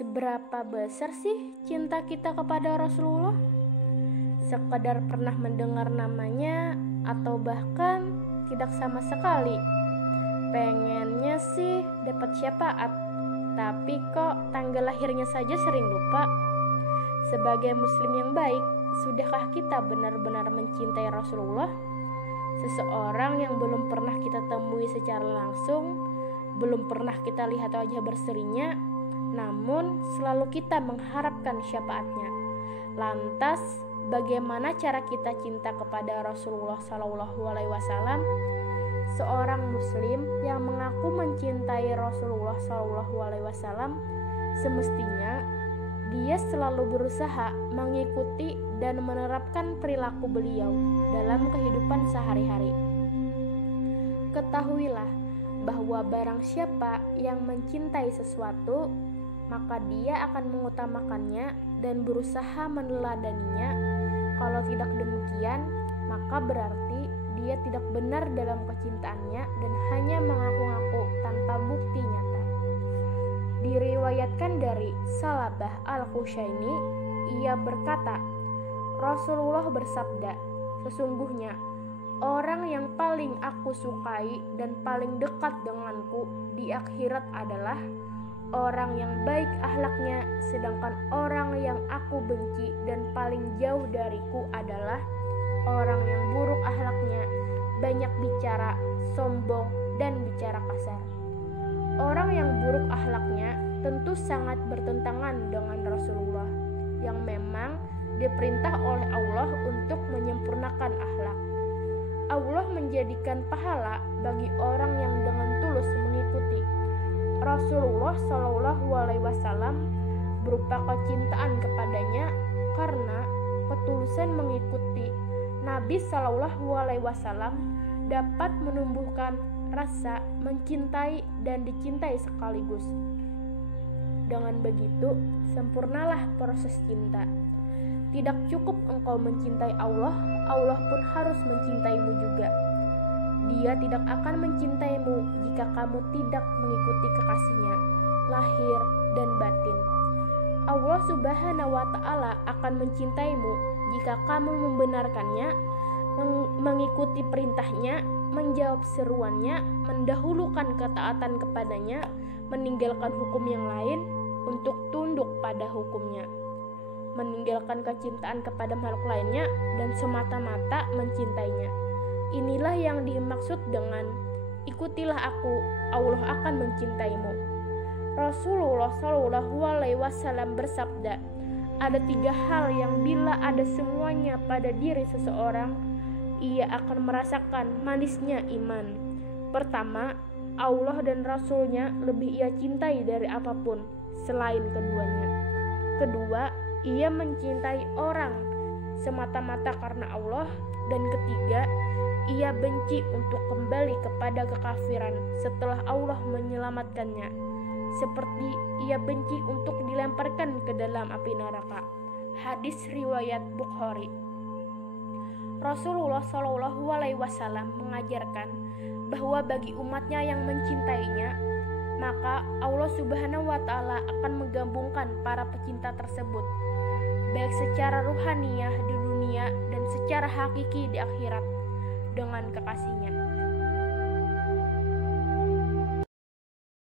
Seberapa besar sih cinta kita kepada Rasulullah? Sekedar pernah mendengar namanya atau bahkan tidak sama sekali. Pengennya sih dapat syafaat, tapi kok tanggal lahirnya saja sering lupa. Sebagai muslim yang baik, sudahkah kita benar-benar mencintai Rasulullah? Seseorang yang belum pernah kita temui secara langsung, belum pernah kita lihat wajah berserinya, namun selalu kita mengharapkan syafaatnya. Lantas, bagaimana cara kita cinta kepada Rasulullah SAW? Seorang muslim yang mengaku mencintai Rasulullah SAW semestinya dia selalu berusaha mengikuti dan menerapkan perilaku beliau dalam kehidupan sehari-hari. Ketahuilah bahwa barang siapa yang mencintai sesuatu, maka dia akan mengutamakannya dan berusaha meneladaninya. Kalau tidak demikian, maka berarti dia tidak benar dalam kecintaannya dan hanya mengaku-ngaku tanpa bukti nyata. Diriwayatkan dari Salabah Al-Khushaini, ia berkata, Rasulullah bersabda, sesungguhnya orang yang paling aku sukai dan paling dekat denganku di akhirat adalah orang yang baik akhlaknya, sedangkan orang yang aku benci dan paling jauh dariku adalah orang yang buruk akhlaknya, banyak bicara, sombong, dan bicara kasar. Orang yang buruk akhlaknya tentu sangat bertentangan dengan Rasulullah yang memang diperintah oleh Allah untuk menyempurnakan akhlak. Allah menjadikan pahala bagi orang yang dengan tulus mengikuti Rasulullah SAW berupa kecintaan kepadanya karena ketulusan mengikuti Nabi SAW dapat menumbuhkan rasa mencintai dan dicintai sekaligus. Dengan begitu, sempurnalah proses cinta. Tidak cukup engkau mencintai Allah, Allah pun harus mencintaimu juga. Dia tidak akan mencintaimu jika kamu tidak mengikuti kekasihnya, lahir dan batin. Allah Subhanahu wa Ta'ala akan mencintaimu jika kamu membenarkannya, mengikuti perintahnya, menjawab seruannya, mendahulukan ketaatan kepadanya, meninggalkan hukum yang lain untuk tunduk pada hukumnya, meninggalkan kecintaan kepada makhluk lainnya dan semata-mata mencintainya. Inilah yang dimaksud dengan ikutilah aku, Allah akan mencintaimu. Rasulullah SAW bersabda, ada 3 hal yang bila ada semuanya pada diri seseorang, ia akan merasakan manisnya iman. Pertama, Allah dan Rasulnya lebih ia cintai dari apapun selain keduanya. Kedua, ia mencintai orang semata-mata karena Allah. Dan ketiga, ia benci untuk kembali kepada kekafiran setelah Allah menyelamatkannya, seperti ia benci untuk dilemparkan ke dalam api neraka. Hadis riwayat Bukhari. Rasulullah SAW mengajarkan bahwa bagi umatnya yang mencintainya, maka Allah Subhanahu wa Ta'ala akan menggabungkan para pecinta tersebut, baik secara ruhaniyah di dunia dan secara hakiki di akhirat, dengan kekasihnya.